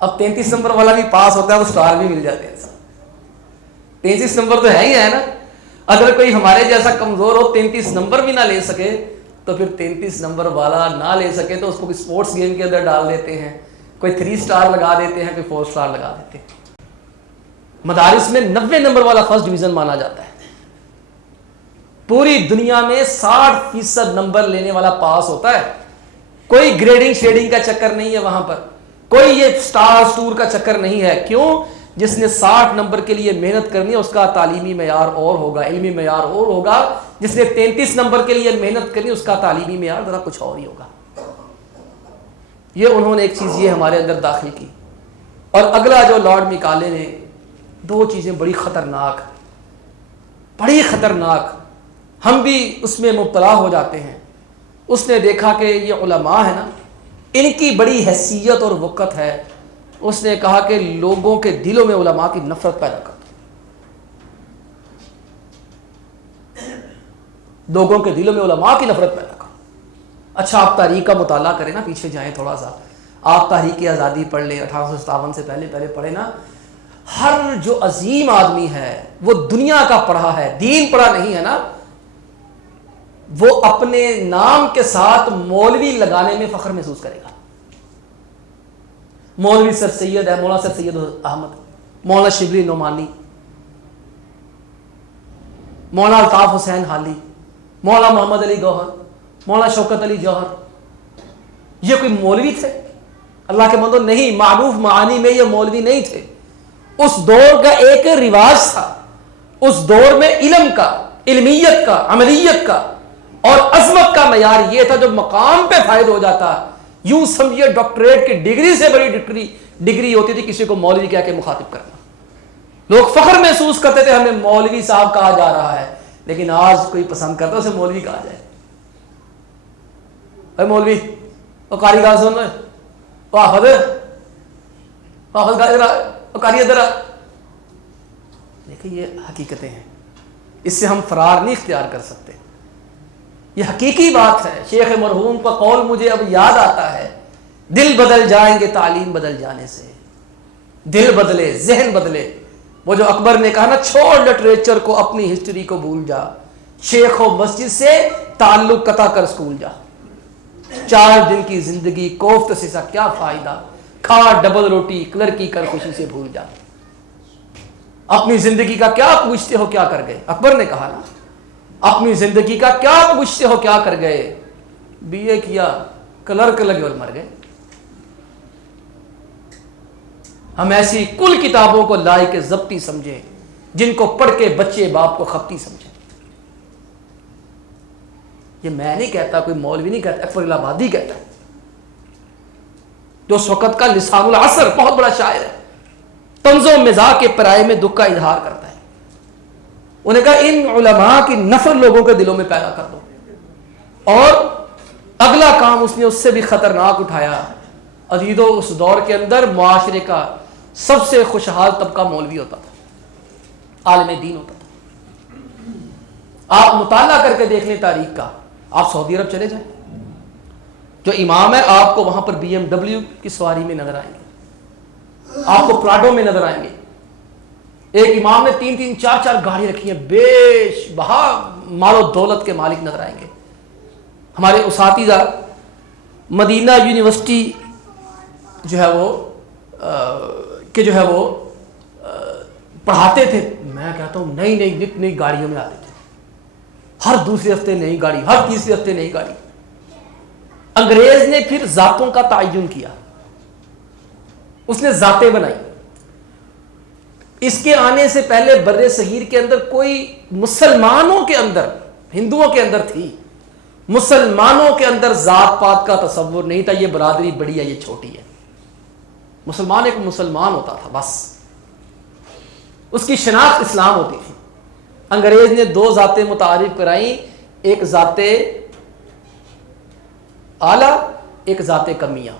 اب 33 نمبر والا بھی پاس ہوتا ہے وہ سٹار بھی مل جاتے ہیں، 33 نمبر تو ہے ہی ہے نا۔ اگر کوئی ہمارے جیسا کمزور ہو 33 نمبر بھی نہ لے سکے تو پھر 33 نمبر والا نہ لے سکے تو اس کو اسپورٹس گیم کے اندر ڈال دیتے ہیں، کوئی 3 سٹار لگا دیتے ہیں، کوئی 4 سٹار لگا دیتے ہیں۔ مدارس میں 90 نمبر والا فرسٹ ڈویژن مانا جاتا ہے، پوری دنیا میں 60% نمبر لینے والا پاس ہوتا ہے، کوئی گریڈنگ شیڈنگ کا چکر نہیں ہے وہاں پر، کوئی یہ سٹار سٹور کا چکر نہیں ہے۔ کیوں؟ جس نے 60 نمبر کے لیے محنت کرنی ہے اس کا تعلیمی معیار اور ہوگا، علمی معیار اور ہوگا، جس نے 33 نمبر کے لیے محنت کرنی اس کا تعلیمی معیار ذرا کچھ اور ہی ہوگا۔ یہ انہوں نے ایک چیز یہ ہمارے اندر داخل کی۔ اور اگلا جو لارڈ میکالے نے، 2 چیزیں بڑی خطرناک، ہم بھی اس میں مبتلا ہو جاتے ہیں۔ اس نے دیکھا کہ یہ علماء ہے نا، ان کی بڑی حیثیت اور وقت ہے، اس نے کہا کہ لوگوں کے دلوں میں علماء کی نفرت پیدا کر دو، لوگوں کے دلوں میں علماء کی نفرت پیدا کر۔ اچھا آپ تاریخ کا مطالعہ کریں نا، پیچھے جائیں تھوڑا سا، آپ تاریخ آزادی پڑھ لیں، 1857 سے پہلے پڑھیں نا، ہر جو عظیم آدمی ہے وہ دنیا کا پڑھا ہے، دین پڑھا نہیں ہے نا، وہ اپنے نام کے ساتھ مولوی لگانے میں فخر محسوس کرے گا۔ مولوی سر سید ہے، مولانا سر سید احمد، مولانا شبلی نعمانی، مولانا الطاف حسین حالی، مولانا محمد علی گوہر، مولانا شوکت علی جوہر، یہ کوئی مولوی تھے؟ اللہ کے بندو نہیں، معروف معانی میں یہ مولوی نہیں تھے۔ اس دور کا ایک رواج تھا، اس دور میں علم کا، علمیت کا، عملیت کا اور عظمت کا معیار یہ تھا جو مقام پہ فائد ہو جاتا، یوں سمجھیے ڈاکٹریٹ کی ڈگری سے بڑی ڈگری ہوتی تھی کسی کو مولوی کہہ کے مخاطب کرنا۔ لوگ فخر محسوس کرتے تھے ہمیں مولوی صاحب کہا جا رہا ہے، لیکن آج کوئی پسند کرتا اسے مولوی کہا جائے، اے مولوی قاری گال سن حافظ قاری ادھر. دیکھیں یہ حقیقتیں ہیں, اس سے ہم فرار نہیں اختیار کر سکتے. یہ حقیقی بات ہے. شیخ مرحوم کا قول مجھے اب یاد آتا ہے, دل بدل جائیں گے تعلیم بدل جانے سے. دل بدلے, ذہن بدلے. وہ جو اکبر نے کہا نا, چھوڑ لٹریچر کو, اپنی ہسٹری کو بھول جا, شیخ و مسجد سے تعلق قطع کر اسکول جا. 4 دن کی زندگی کوفت سے سا کیا فائدہ, کھا ڈبل روٹی کلرکی کر خوشی سے بھول جا. اپنی زندگی کا کیا پوچھتے ہو کیا کر گئے. اکبر نے کہا نا, اپنی زندگی کا کیا پوچھتے ہو کیا کر گئے. بی اے کیا, کلرک لگے اور مر گئے. ہم ایسی کل کتابوں کو لائق ضبطی سمجھیں جن کو پڑھ کے بچے باپ کو خپتی سمجھیں. یہ میں نہیں کہتا, کوئی مولوی نہیں کہتا, اکبر الہ آبادی کہتا ہے, جو اس وقت کا لسان العصر بہت بڑا شاعر ہے. طنز و مزاح کے پرائے میں دکھ کا اظہار کرتا ہے. انہیں کہا ان علماء کی نفرت لوگوں کے دلوں میں پیدا کر دو. اور اگلا کام اس نے اس سے بھی خطرناک اٹھایا. عزیزو, اس دور کے اندر معاشرے کا سب سے خوشحال طبقہ مولوی ہوتا تھا, عالم دین ہوتا تھا. آپ مطالعہ کر کے دیکھ لیں تاریخ کا. آپ سعودی عرب چلے جائیں, جو امام ہے آپ کو وہاں پر BMW کی سواری میں نظر آئیں گے, آپ کو پراڈو میں نظر آئیں گے. ایک امام نے 3-3 4-4 گاڑی رکھی ہیں, بیش بہا مال و دولت کے مالک نظر آئیں گے. ہمارے اساتذہ مدینہ یونیورسٹی جو ہے وہ پڑھاتے تھے. میں کہتا ہوں نئی گاڑیوں میں آتے تھے. ہر دوسرے ہفتے نئی گاڑی, ہر تیسرے ہفتے نئی گاڑی. انگریز نے پھر ذاتوں کا تعین کیا, اس نے ذاتیں بنائی. اس کے آنے سے پہلے بر صغیر کے اندر کوئی مسلمانوں کے اندر, ہندوؤں کے اندر تھی, مسلمانوں کے اندر ذات پات کا تصور نہیں تھا. یہ برادری بڑی ہے, یہ چھوٹی ہے. مسلمان ایک مسلمان ہوتا تھا بس, اس کی شناخت اسلام ہوتی تھی. انگریز نے 2 ذاتیں متعارف کرائیں, ایک ذات اعلیٰ, ایک ذات کمیاں.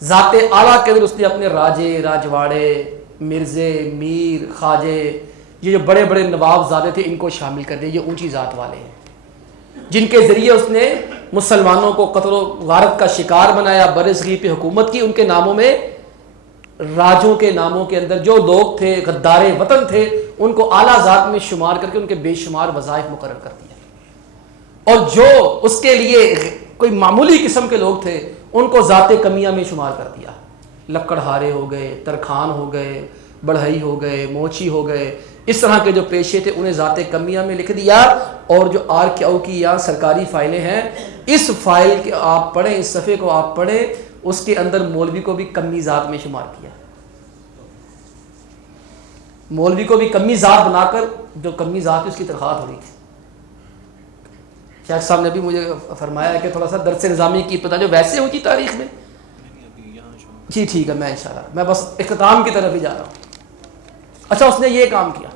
ذات اعلیٰ کے اندر اس نے اپنے راجے, راجواڑے, مرزے, میر, خواجے, یہ جو بڑے بڑے نواب زادے تھے ان کو شامل کر دیا. یہ اونچی ذات والے ہیں جن کے ذریعے اس نے مسلمانوں کو قتل و غارت کا شکار بنایا, برصغیر پہ حکومت کی. ان کے ناموں میں, راجوں کے ناموں کے اندر جو لوگ تھے غدار وطن تھے ان کو اعلیٰ ذات میں شمار کر کے ان کے بے شمار وظائف مقرر کر دیا. اور جو اس کے لیے کوئی معمولی قسم کے لوگ تھے ان کو ذات کمیاں میں شمار کر دیا. لکڑہارے ہو گئے, ترخان ہو گئے, بڑھئی ہو گئے, موچی ہو گئے, اس طرح کے جو پیشے تھے انہیں ذات کمیاں میں لکھ دیا. اور جو RQ کی یا سرکاری فائلیں ہیں, اس فائل کے آپ پڑھیں, اس صفحے کو آپ پڑھیں, اس کے اندر مولوی کو بھی کمی ذات میں شمار کیا. مولوی کو بھی کمی ذات بنا کر, جو کمی ذات اس کی تنخواہ ہو رہی تھی. شیخ صاحب نے بھی مجھے فرمایا کہ تھوڑا سا درس نظامی کی ابتدا جو ویسے ہوتی تاریخ میں. جی ٹھیک ہے, میں انشاءاللہ میں بس اختتام کی طرف ہی جا رہا ہوں. اچھا, اس نے یہ کام کیا.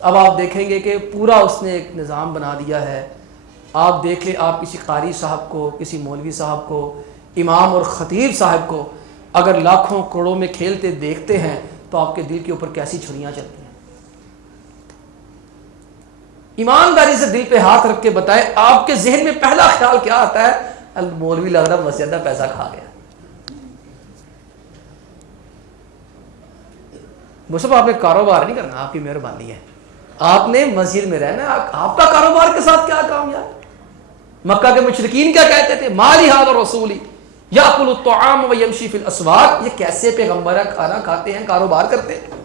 اب آپ دیکھیں گے کہ پورا اس نے ایک نظام بنا دیا ہے. آپ دیکھ لیں, آپ کسی قاری صاحب کو, کسی مولوی صاحب کو, امام اور خطیب صاحب کو اگر لاکھوں کروڑوں میں کھیلتے دیکھتے ہیں تو آپ کے دل کے اوپر کیسی چھریاں چلتی ہیں. ایمانداری سے دل پہ ہاتھ رکھ کے بتائیں, آپ کے ذہن میں پہلا خیال کیا آتا ہے؟ مولوی لگ رہا بس زیادہ پیسہ کھا گیا. وہ سب آپ نے کاروبار نہیں کرنا, آپ کی مہربانی ہے, آپ نے مسجد میں رہنا. آپ کا کاروبار کے ساتھ کیا کام یار؟ مکہ کے مشرکین کیا کہتے تھے؟ مالی ھذا الرسول یاکل الطعام ویمشی فی الاسواق. یہ کیسے پیغمبر ہے, کھانا کھاتے ہیں, کاروبار کرتے ہیں.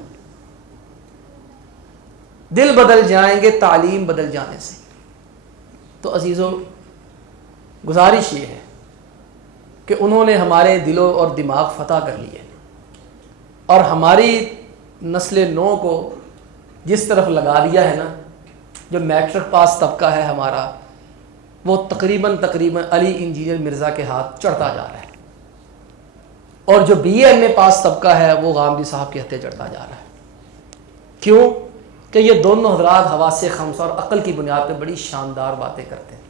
دل بدل جائیں گے تعلیم بدل جانے سے. تو عزیزو, گزارش یہ ہے کہ انہوں نے ہمارے دلوں اور دماغ فتح کر لیے اور ہماری نسل نو کو جس طرف لگا دیا ہے نا, جو میٹرک پاس طبقہ ہے ہمارا, وہ تقریباً علی انجینئر مرزا کے ہاتھ چڑھتا جا رہا ہے. اور جو BA پاس طبقہ ہے وہ غامدی صاحب کے ہتھے چڑھتا جا رہا ہے. کیوں کہ یہ دونوں حضرات حواس خمسہ اور عقل کی بنیاد پہ بڑی شاندار باتیں کرتے ہیں.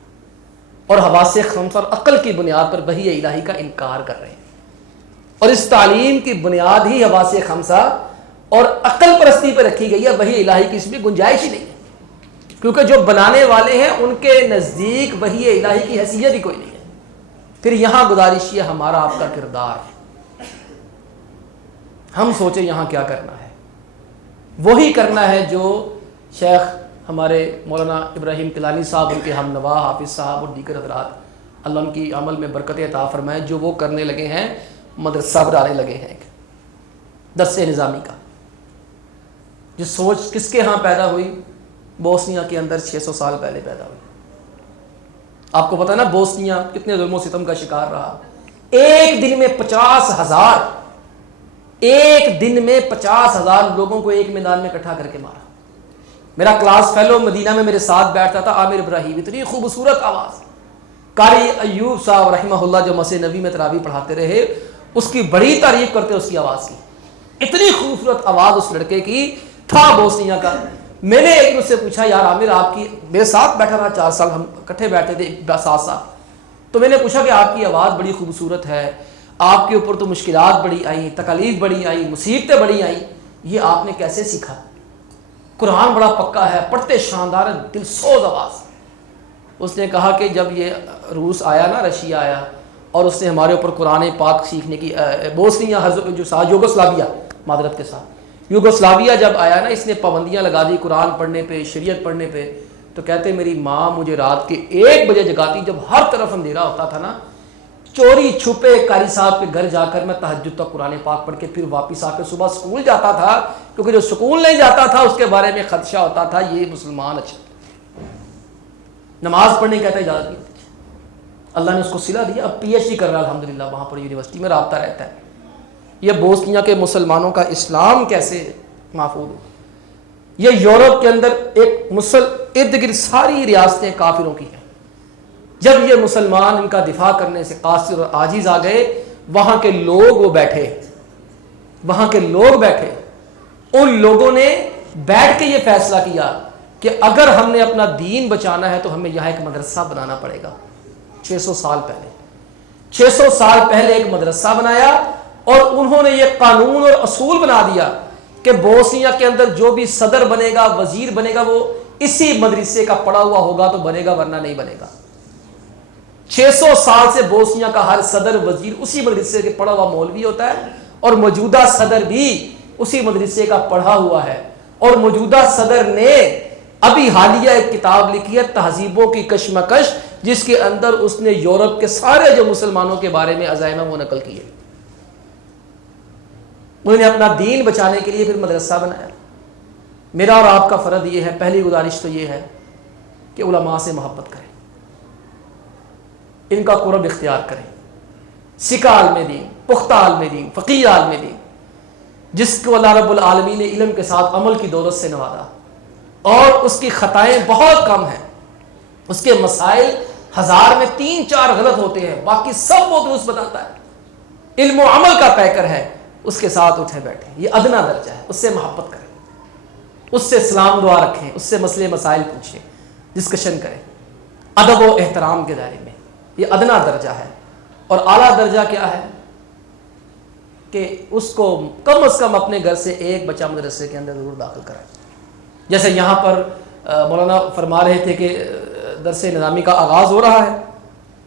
اور حواس خمس اور عقل کی بنیاد پر وحی الہی کا انکار کر رہے ہیں. اور اس تعلیم کی بنیاد ہی حواس خمسہ اور عقل پرستی پر رکھی گئی ہے. وحی الہی کی اس میں گنجائش ہی نہیں ہے, کیونکہ جو بنانے والے ہیں ان کے نزدیک وحی الہی کی حیثیت ہی کوئی نہیں ہے. پھر یہاں گزارش یہ ہمارا آپ کا کردار, ہم سوچیں یہاں کیا کرنا ہے. وہی کرنا ہے جو شیخ ہمارے مولانا ابراہیم کلانی صاحب, ان کے ہم نوا حافظ صاحب اور دیگر حضرات, اللہ ان کی عمل میں برکت عطا فرمائے, جو وہ کرنے لگے ہیں, مدرسہ بنانے لگے ہیں ایک درس نظامی کا. جو سوچ کس کے ہاں پیدا ہوئی؟ بوسنیا کے اندر 600 سال پہلے پیدا ہوئی. آپ کو پتا نا بوسنیا کتنے ظلم و ستم کا شکار رہا. ایک دن میں 50,000 ایک دن میں 50,000 لوگوں کو ایک میدان میں اکٹھا کر کے مارا. میرا کلاس فیلو مدینہ میں میرے ساتھ بیٹھتا تھا عامر ابراہیم, اتنی خوبصورت آواز. قاری ایوب صاحب رحمہ اللہ جو مسجد نبی میں تراویح پڑھاتے رہے, اس کی بڑی تعریف کرتے اس کی آواز کی. اتنی خوبصورت آواز اس لڑکے کی, تھا بوسنیا کا. میں نے ایک سے پوچھا, یار عامر آپ کی, میرے ساتھ بیٹھا رہا 4 سال, ہم اکٹھے بیٹھتے تھے ساتھ ساتھ. تو میں نے پوچھا کہ آپ کی آواز بڑی خوبصورت ہے, آپ کے اوپر تو مشکلات بڑی آئیں, تکالیف بڑی آئیں, مصیبتیں بڑی آئیں, یہ آپ نے کیسے سیکھا؟ قرآن بڑا پکا ہے, پڑھتے شاندار, دل سوز آواز. اس نے کہا کہ جب یہ روس آیا نا, رشیا آیا, اور اس نے ہمارے اوپر قرآن پاک سیکھنے کی, بوسنیا جو ساتھ یوگوسلاویا, معذرت کے ساتھ یوگوسلاویا جب آیا نا, اس نے پابندیاں لگا دی قرآن پڑھنے پہ, شریعت پڑھنے پہ. تو کہتے میری ماں مجھے رات کے 1 بجے جگاتی, جب ہر طرف اندھیرا ہوتا تھا نا, چوری چھپے قاری صاحب کے گھر جا کر میں تہجد تک قرآن پاک پڑھ کے پھر واپس آ کے صبح اسکول جاتا تھا, کیونکہ جو اسکول نہیں جاتا تھا اس کے بارے میں خدشہ ہوتا تھا یہ مسلمان اچھا, نماز پڑھنے کہتا اجازت نہیں ہوتی. اللہ نے اس کو صلہ دیا, اب PhD کر رہا ہے الحمدللہ, وہاں پر یونیورسٹی میں رابطہ رہتا ہے. یہ بوسنیا کے مسلمانوں کا اسلام کیسے محفوظ ہو. یہ یورپ کے اندر ایک ارد گرد ساری ریاستیں کافروں کی ہیں. جب یہ مسلمان ان کا دفاع کرنے سے قاصر اور عاجز آ گئے, وہاں کے لوگ وہ بیٹھے, وہاں کے لوگ بیٹھے, ان لوگوں نے بیٹھ کے یہ فیصلہ کیا کہ اگر ہم نے اپنا دین بچانا ہے تو ہمیں یہاں ایک مدرسہ بنانا پڑے گا. 600 سال پہلے ایک مدرسہ بنایا, اور انہوں نے یہ قانون اور اصول بنا دیا کہ بوسنیا کے اندر جو بھی صدر بنے گا, وزیر بنے گا, وہ اسی مدرسے کا پڑھا ہوا ہوگا تو بنے گا, ورنہ نہیں بنے گا. 600 سال سے بوسنیا کا ہر صدر وزیر اسی مدرسے کے پڑھا ہوا مولوی ہوتا ہے, اور موجودہ صدر بھی اسی مدرسے کا پڑھا ہوا ہے. اور موجودہ صدر نے ابھی حالیہ ایک کتاب لکھی ہے تہذیبوں کی کشمکش, جس کے اندر اس نے یورپ کے سارے جو مسلمانوں کے بارے میں عزائم وہ نقل کیے. انہوں نے اپنا دین بچانے کے لیے پھر مدرسہ بنایا. میرا اور آپ کا فرض یہ ہے, پہلی گزارش تو یہ ہے کہ علماء سے محبت کریں, ان کا قرب اختیار کریں. سکہ عالم دین, پختہ عالم دین, فقیہ عالم دین, جس کو اللہ رب العالمین نے علم کے ساتھ عمل کی دولت سے نوازا, اور اس کی خطائیں بہت کم ہیں, اس کے مسائل 1000 میں 3-4 غلط ہوتے ہیں, باقی سب وہ درست بتاتا ہے, علم و عمل کا پیکر ہے. اس کے ساتھ اٹھے بیٹھے, یہ ادنا درجہ ہے. اس سے محبت کریں, اس سے سلام دعا رکھیں, اس سے مسئلے مسائل پوچھیں, ڈسکشن کریں ادب و احترام کے دائرے میں. یہ ادنا درجہ ہے. اور اعلیٰ درجہ کیا ہے کہ اس کو کم از کم اپنے گھر سے ایک بچہ مدرسے کے اندر ضرور داخل کرائیں. جیسے یہاں پر مولانا فرما رہے تھے کہ درس نظامی کا آغاز ہو رہا ہے,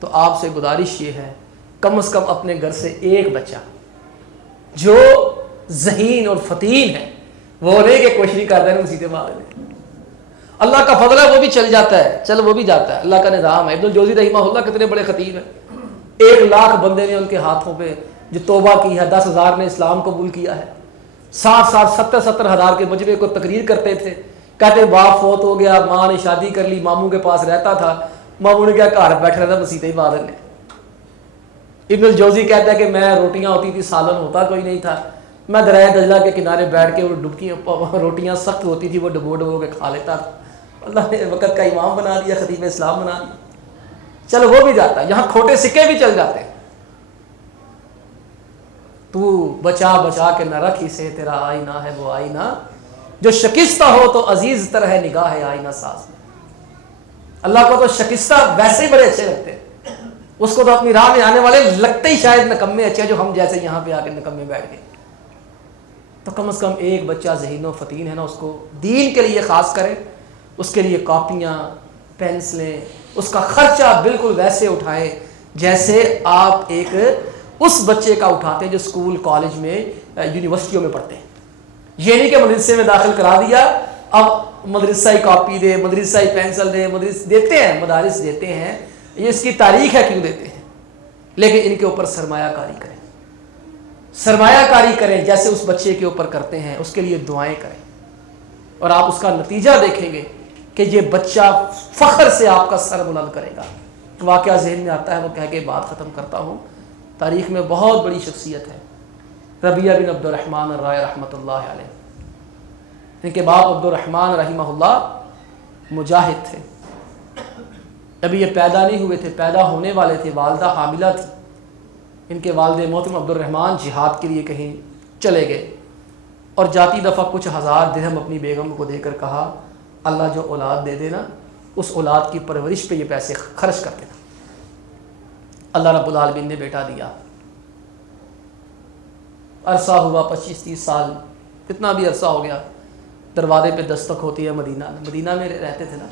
تو آپ سے گزارش یہ ہے کم از کم اپنے گھر سے ایک بچہ جو ذہین اور فتین ہے, وہ رہے کہ کوشش نہیں کرتے ہیں مسیطے مارے میں. اللہ کا فضل ہے, وہ بھی چل جاتا ہے, چل وہ بھی جاتا ہے, اللہ کا نظام ہے. ابن الجوزی رحمہ اللہ کتنے بڑے خطیب ہیں, 1 لاکھ بندے نے ان کے ہاتھوں پہ جو توبہ کی ہے, 10,000 نے اسلام قبول کیا ہے, 70 ہزار کے مجمع کو تقریر کرتے تھے. کہتے باپ فوت ہو گیا, ماں نے شادی کر لی, ماموں کے پاس رہتا تھا, ماموں نے کیا گھر بیٹھ رہا تھا مسیطے بادل نے. ابن الجوزی کہتا ہے کہ میں روٹیاں ہوتی تھی, سالن ہوتا کوئی نہیں تھا, میں دریائے دجلہ کے کنارے بیٹھ کے وہ ڈبکیاں, روٹیاں سخت ہوتی تھی, وہ ڈبو کے کھا لیتا تھا. اللہ نے وقت کا امام بنا دیا, خطیب اسلام بنا دیا. چلو وہ بھی جاتا ہے, یہاں کھوٹے سکے بھی چل جاتے ہیں. تو بچا بچا کے نہ رکھ اسے, تیرا آئینہ ہے وہ آئینہ, جو شکستہ ہو تو عزیز تر ہے نگاہ آئینہ ساز میں. اللہ کو تو شکستہ ویسے ہی بڑے اچھے لگتے ہیں، اس کو تو اپنی راہ میں آنے والے لگتے ہی شاید نکمے اچھے، جو ہم جیسے یہاں پہ آ کے نکمے بیٹھ گئے. تو کم از کم ایک بچہ ذہین و فتین ہے نا، اس کو دین کے لیے خاص کریں، اس کے لیے کاپیاں پینسلیں، اس کا خرچہ بالکل ویسے اٹھائیں جیسے آپ ایک اس بچے کا اٹھاتے ہیں جو اسکول کالج میں یونیورسٹیوں میں پڑھتے ہیں. یہ نہیں کہ مدرسے میں داخل کرا دیا اب مدرسہ کاپی دے، مدرسہ پینسل دے، مدرس دیتے ہیں، مدارس دیتے ہیں، یہ اس کی تاریخ ہے کیوں دیتے ہیں، لیکن ان کے اوپر سرمایہ کاری کریں، سرمایہ کاری کریں جیسے اس بچے کے اوپر کرتے ہیں، اس کے لیے دعائیں کریں، اور آپ اس کا نتیجہ دیکھیں گے کہ یہ بچہ فخر سے آپ کا سر بلند کرے گا. واقعہ ذہن میں آتا ہے، وہ کہہ کے بات ختم کرتا ہوں. تاریخ میں بہت بڑی شخصیت ہے ربیعہ بن عبد الرحمن الرائے رحمۃ اللہ علیہ. ان کے باپ عبد الرحمن رحمہ اللہ مجاہد تھے. ابھی یہ پیدا نہیں ہوئے تھے، پیدا ہونے والے تھے، والدہ حاملہ تھی. ان کے والد محترم عبد الرحمن جہاد کے لیے کہیں چلے گئے اور جاتی دفعہ کچھ ہزار درہم اپنی بیگم کو دے کر کہا اللہ جو اولاد دے دینا اس اولاد کی پرورش پہ یہ پیسے خرچ کر دینا. اللہ رب العالمین نے بیٹا دیا. عرصہ ہوا 25-30 سال، کتنا بھی عرصہ ہو گیا. دروازے پہ دستک ہوتی ہے، مدینہ میں رہتے تھے نا،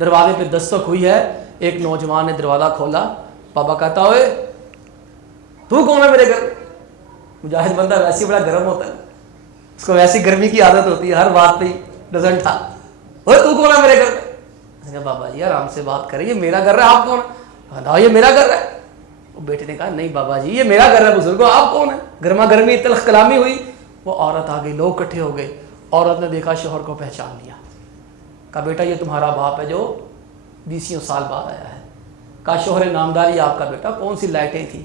دروازے پہ دستک ہوئی ہے. ایک نوجوان نے دروازہ کھولا. بابا کہتا ہوئے تو کون ہے میرے گھر؟ مجاہد بندہ ویسے بڑا گرم ہوتا ہے، اس کو ویسی گرمی کی عادت ہوتی ہے، ہر بات پہ ڈزنٹ تھا. تو کون ہے میرے گھر میں؟ بابا جی آرام سے بات کریں، یہ میرا گھر ہے، آپ کون ہے؟ یہ میرا گھر ہے. وہ بیٹے نے کہا نہیں بابا جی یہ میرا گھر ہے بزرگوں، آپ کون ہیں؟ گرما گرمی تلخ کلامی ہوئی. وہ عورت آ گئی، لوگ اکٹھے ہو گئے. عورت نے دیکھا شوہر کو پہچان لیا. کہا بیٹا یہ تمہارا باپ ہے جو 20 سال بعد آیا ہے. کہا شوہر نامداری آپ کا بیٹا. کون سی لائٹیں تھیں،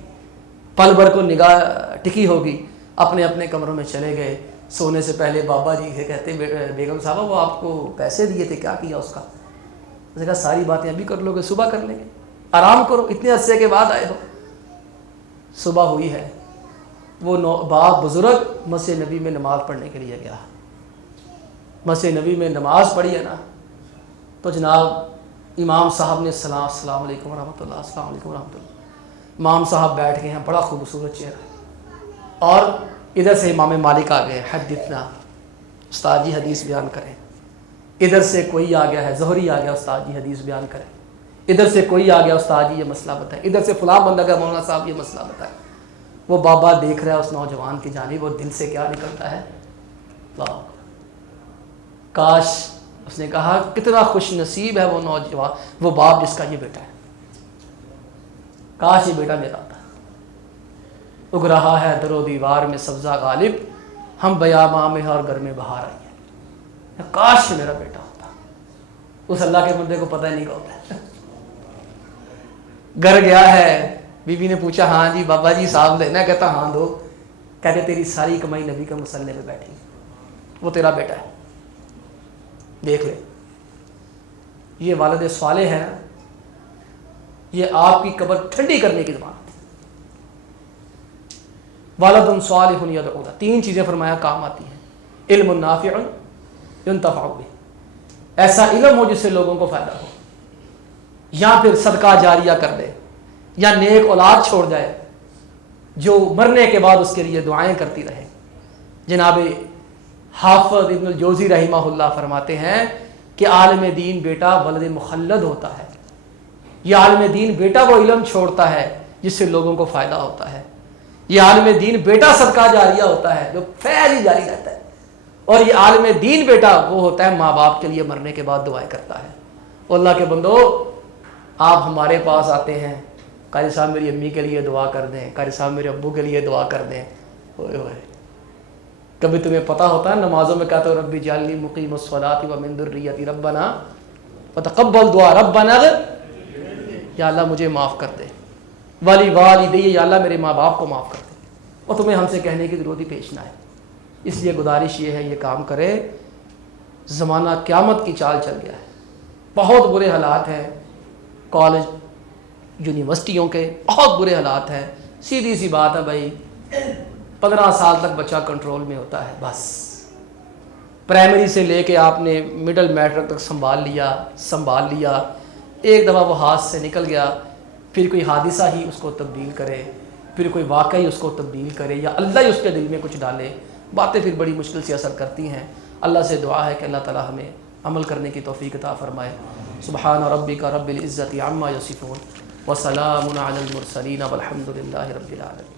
پل بھر کو نگاہ ٹکی ہوگی. اپنے اپنے کمروں میں چلے گئے. سونے سے پہلے بابا جی سے کہتے بیگم صاحبہ وہ آپ کو پیسے دیے تھے، کیا کیا اس کا؟ اس نے کہا ساری باتیں ابھی کر لو گے، صبح کر لیں گے، آرام کرو، اتنے عرصے کے بعد آئے ہو. صبح ہوئی ہے، وہ باپ بزرگ مسجد نبی میں نماز پڑھنے کے لیے گیا. مسجد نبی میں نماز پڑھی ہے نا، تو جناب امام صاحب نے السلام علیکم ورحمۃ اللہ، السلام علیکم ورحمۃ اللہ. امام صاحب بیٹھ گئے ہیں، بڑا خوبصورت چہرہ. اور ادھر سے امام مالک آ گئے، حدثنا استاد جی حدیث بیان کریں. ادھر سے کوئی آ گیا ہے، زہری آ گیا، استاد جی حدیث بیان کریں. ادھر سے کوئی آ گیا، استاد جی یہ مسئلہ بتائیں. ادھر سے فلاں بندہ کا مولانا صاحب یہ مسئلہ بتائیں. وہ بابا دیکھ رہا ہے اس نوجوان کی جانب، وہ دل سے کیا نکلتا ہے؟ واہ کاش، اس نے کہا کتنا خوش نصیب ہے وہ نوجوان، وہ باپ جس کا یہ بیٹا ہے. کاش یہ بیٹا میرا ہوتا. اگ رہا ہے در و دیوار میں سبزہ غالب، ہم بیاباں میں اور گھر میں بہار آئی ہے. کاش میرا بیٹا ہوتا. اس اللہ کے بندے کو پتہ ہی نہیں ہوتا ہے. گھر گیا ہے، بیوی نے پوچھا ہاں جی بابا جی صاحب لینا ہے؟ کہتا ہاں دو. کہتے تیری ساری کمائی نبی کے مصلے پہ بیٹھی، وہ تیرا بیٹا ہے، دیکھ لے. یہ والد صالح ہے نا، یہ آپ کی قبر ٹھنڈی کرنے کی زبان. والد صالح یدعو لہ، 3 چیزیں فرمایا کام آتی ہیں. علم نافع ينتفع بہ، ایسا علم ہو جس سے لوگوں کو فائدہ ہو، یا پھر صدقہ جاریہ کر دے، یا نیک اولاد چھوڑ جائے جو مرنے کے بعد اس کے لیے دعائیں کرتی رہے. جناب حافظ ابن الجوزی رحمہ اللہ فرماتے ہیں کہ عالم دین بیٹا ولد مخلد ہوتا ہے. یہ عالم دین بیٹا وہ علم چھوڑتا ہے جس سے لوگوں کو فائدہ ہوتا ہے. یہ عالم دین بیٹا صدقہ جاریہ ہوتا ہے جو فیض ہی جاری رہتا ہے. اور یہ عالم دین بیٹا وہ ہوتا ہے ماں باپ کے لیے مرنے کے بعد دعائیں کرتا ہے. اللہ کے بندو آپ ہمارے پاس آتے ہیں، قاری صاحب میری امی کے لیے دعا کر دیں، قاری صاحب میرے ابو کے لیے دعا کر دیں. ہوئے ہوئے کبھی تمہیں پتہ ہوتا ہے نمازوں میں کہتے ہو ربی جعلنی مقیم الصلاۃ ومن ذریتی ربنا وتقبل دعا ربنا یا اللہ مجھے معاف کر دے، والی والدی یا اللہ میرے ماں باپ کو معاف کر دے. اور تمہیں ہم سے کہنے کی ضرورت ہی پیش نہ ہے. اس لیے گزارش یہ ہے یہ کام کرے. زمانہ قیامت کی چال چل گیا ہے، بہت برے حالات ہیں کالج یونیورسٹیوں کے، بہت برے حالات ہیں. سیدھی سی بات ہے بھائی، 15 سال تک بچہ کنٹرول میں ہوتا ہے، بس پرائمری سے لے کے آپ نے مڈل میٹرک تک سنبھال لیا، ایک دفعہ وہ ہاتھ سے نکل گیا، پھر کوئی حادثہ ہی اس کو تبدیل کرے، پھر کوئی واقعی اس کو تبدیل کرے، یا اللہ ہی اس کے دل میں کچھ ڈالے، باتیں پھر بڑی مشکل سے اثر کرتی ہیں۔ اللہ سے دعا ہے کہ اللہ تعالی ہمیں عمل کرنے کی توفیق عطا فرمائے۔ سبحان ربک رب العزت عما یصفون وسلام علی المرسلین والحمد للہ رب العالمین۔